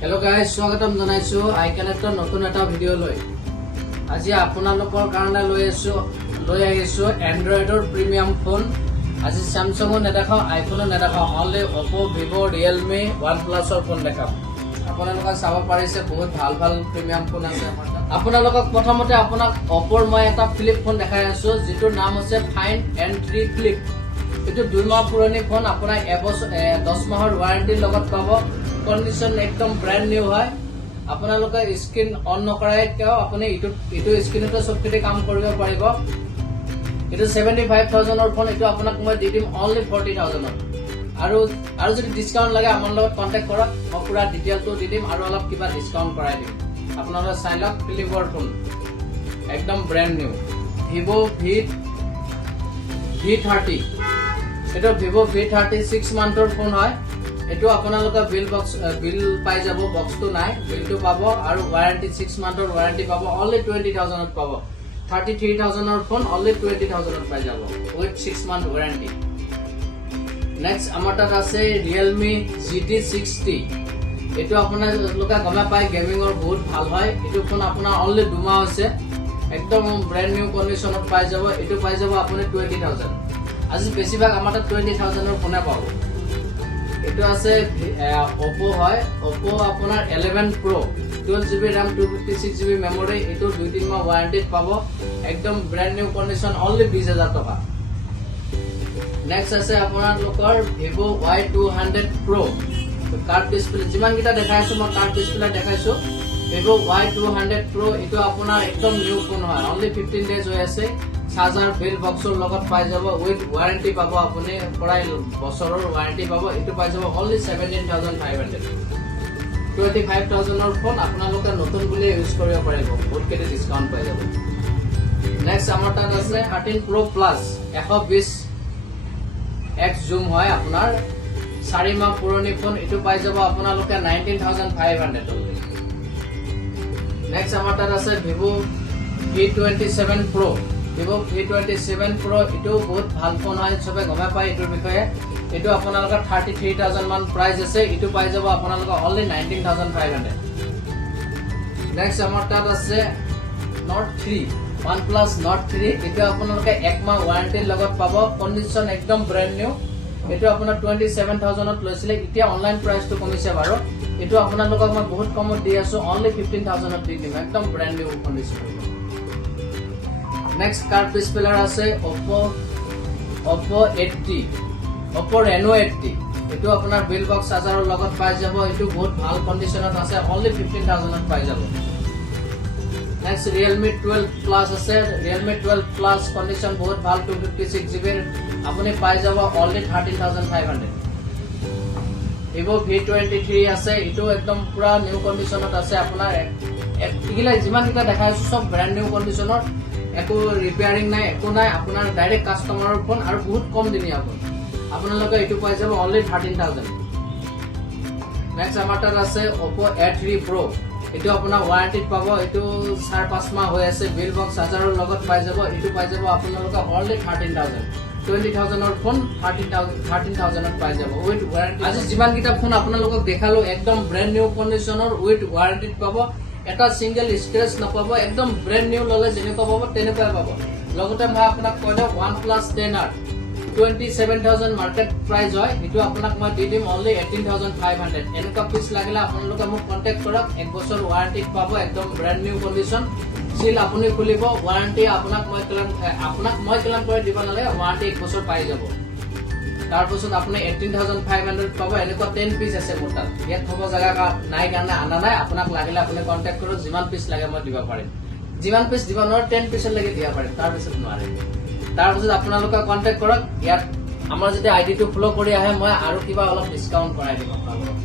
Hello guys, স্বাগতম জনাইছো আইকানেক্টৰ নতুন এটা ভিডিও লৈ। আজি আপোনালোকৰ কাৰণে লৈ আহিছো এন্ড্ৰইডৰ প্ৰিমিয়াম ফোন। আজি স্যামসাঙো নেদেখাও, আইফোনো নেদেখাও, অনলি Oppo, Vivo, Realme, OnePlusৰ ফোন দেখাম। আপোনালোকে চাব পাৰিছে বহুত ভাল প্ৰিমিয়াম ফোন আছে আমাৰ তাত। আপোনালোকক প্ৰথমতে Oppoৰ মই এটা ফ্লিপ ফোন দেখাই আছো, যিটোৰ নাম হৈছে Find N3 Flip। এটো 2 মাহ পুৰণি ফোন, আপোনাৰ 10 মাহৰ ওয়াৰেন্টিৰ লগত পাব। কন্ডিশন একদম ব্ৰ্যান্ড নিউ হয়। আপোনালোকে স্ক্ৰিন অন নকৰাই কিয় আপুনি ইটো স্ক্ৰিনতে সবকিটি কাম কৰিব পাৰিব। এটো 75,000 ৰ ফোন, এটো আপোনাক মই দি দিম অনলি 40,000 ত। আৰু যদি ডিসকাউন্ট লাগে আমাৰ লগত কন্টাক্ট কৰক, মই পুৰা ডিটেইলটো দি দিম আৰু অলপ কিবা ডিসকাউন্ট কৰাই দিম। আপোনালোকে চাই লওক ফ্লিপৰ ফোন একদম ব্ৰ্যান্ড নিউ। Vivo V30 এটো Vivo V30 6 মান্থৰ ফোন হয়। এটো আপোনালোকে বিল পাই যাব, বক্সটো নাই, বিলটো পাব আৰু ওয়াৰেন্টি 6 মান্থৰ ওয়াৰেন্টি পাব, অনলি 20,000 ত পাব। 33,000 ৰ ফোন অনলি 20,000 ত পাই যাব উইথ 6 মান্থ ওয়ারেন্টি। নেক্সট আমাৰ তাত আছে Realme GT60। এটো আপোনালোকে গমে পাই গেমিংৰ বহুত ভাল হয়। এটো ফোন আপোনাৰ অনলি 2 মাহ হৈছে, একদম ব্র্যান্ড নিউ কন্ডিশনত পাই যাব। এটো পাই যাব আপুনি 20,000। আজি বেছিভাগ আমাৰ তাত 20,000 ৰ ফোনে পাব। এটো আছে Oppo হয়। Oppo আপোনাৰ 11 Pro 12GB RAM 256GB memory. এটো 2-3 মাহ ওয়াৰেন্টি পাব, একদম ব্ৰ্যান্ড নিউ কন্ডিশন, অনলি 20,000 টকা। নেক্সট আছে আপোনালোকৰ Vivo Y200 Pro। Card display যিমান কিটা দেখাইছো মই কাৰ্ড ডিসপ্লে দেখাইছো। Vivo Y200 Pro এটো আপোনাৰ একদম নিউ ফোন হয়, অনলি 15 ডেজ হৈ আছে। চাৰ্জাৰ বিল বক্সৰ লগত পাই যাব, উইথ ওয়াৰেন্টি পাব, আপুনি প্ৰায় বছৰৰ ওয়াৰেন্টি পাব। এটো পাই যাব অনলি 17,500। 25,000 ৰ ফোন আপোনালোকে নতুন বুলি ইউজ কৰিব পাৰিব, বহুত কেইটা ডিসকাউন্ট পাই যাব। নেক্সট আমাৰ তাত আছে 13 Pro Plus 120x জুম হয়, আপোনাৰ 4 মাহ পুৰণি ফোন। এটো পাই যাব আপোনালোকে 19,500। নেক্সট আমাৰ তাত আছে Vivo V27 Pro। Vivo V27 Pro এটো বহুত ভাল ফোন হয়, সবে গমে পায় এটোৰ বিষয়ে। এটো আপোনালোকৰ 33,000 মান প্ৰাইস আছে। এটো পাই যাব আপোনালোকৰ অনলি 19,500। নেক্সট আমাৰ তাত আছে Note 3 OnePlus Note 3। এটো আপোনালোকে 1 মাহ ওয়াৰেন্টিৰ লগত পাব, কন্ডিশন একদম ব্ৰ্যান্ড নিউ। এটো আপোনাৰ 27,000 ত লৈছিলে, এতিয়া অনলাইন প্ৰাইসটো কমিছে বাৰু। এটো আপোনালোকক মই বহুত কমত দি আছো, অনলি 15,000 ত দি দিম, একদম brand new condition. Next card display আছে Oppo Reno 80। এটো আপোনাৰ বিল বক্স চাৰ্জাৰৰ লগত পাই যাব। এটো বহুত ভাল কন্ডিশনত আছে, অনলি 15,000 ত পাই যাব। নেক্সট Realme 12 Plus আছে। Realme 12 Plus কন্ডিশন বহুত ভাল, 256GB আপুনি পাই যাব অনলি 13,500। Vivo V23 আছে। এটো একদম পুৰা নিউ কন্ডিশনত আছে। আপোনাৰ এগিলা যিমান কিটা দেখাইছো সব ব্ৰ্যান্ড নিউ কন্ডিশনৰ, একো ৰিপেয়াৰিং নাই, একো নাই। আপোনাৰ ডাইৰেক্ট কাস্টমাৰৰ ফোন আৰু বহুত কম দিনীয়া ফোন। আপোনালোকে এটো পাই যাব অনলি 13,000। নেক্সট আমাৰ তাত আছে Oppo A3 Pro। এটো আপোনাৰ ওয়াৰেন্টি পাব, এটো 4-5 মাহ হৈ আছে, বিল বক্স চাৰ্জাৰৰ লগত পাই যাব। এটো পাই যাব আপোনালোকে অনলি 13,000। 20,000 ৰ ফোন 13,000 ত পাই যাব উইথ ওয়াৰেন্টি। আজি যিমান কিটা ফোন আপোনালোকক দেখালো একদম ব্ৰ্যান্ড নিউ কন্ডিশনৰ উইথ ওয়াৰেন্টি পাব, এটা সিঙ্গেল স্ক্ৰেচ নাপাব, একদম ব্ৰ্যান্ড নিউ ললে যেনেকুৱা পাব তেনেকুৱাই পাব। লগতে মই আপোনাক কৈ দিওঁ OnePlus 10R 27,000 মার্কেট প্রাইস হয়, এটো আপোনাক মই দি দিম অনলি 18,500। এনেকুৱা পিস লাগিলে আপোনালোকে মোক কন্টাক্ট কৰক, 1 বছৰ ওয়াৰেন্টি পাব, একদম ব্ৰ্যান্ড নিউ কন্ডিশন। সিল আপুনি খুলিব, ওয়াৰেন্টি আপোনাক মই ক্লেম কৰি দিব নালাগে, ওয়াৰেন্টি 1 বছৰ পাই যাব। তাৰপিছত আপুনি 18,500 পাব। এনেকুৱা 10 পিস আছে মোৰ তাত, ইয়াত থব জায়গা নাই কাৰণে আনা নাই। আপোনাক লাগিলে আপুনি কন্টাক্ট কৰক, যিমান পিস লাগে মই দিব পাৰিম। যিমান পিস দিব নোৱাৰে 10 পিসৰ লাগে দিব পাৰিম, তাৰপিছত নোৱাৰে। তাৰপিছত আপোনালোকে কন্টাক্ট কৰক। ইয়াত আমাৰ যদি আইডিটো ফলো কৰি আহে মই আৰু কিবা অলপ ডিসকাউন্ট কৰাই দিম আপোনালোকক।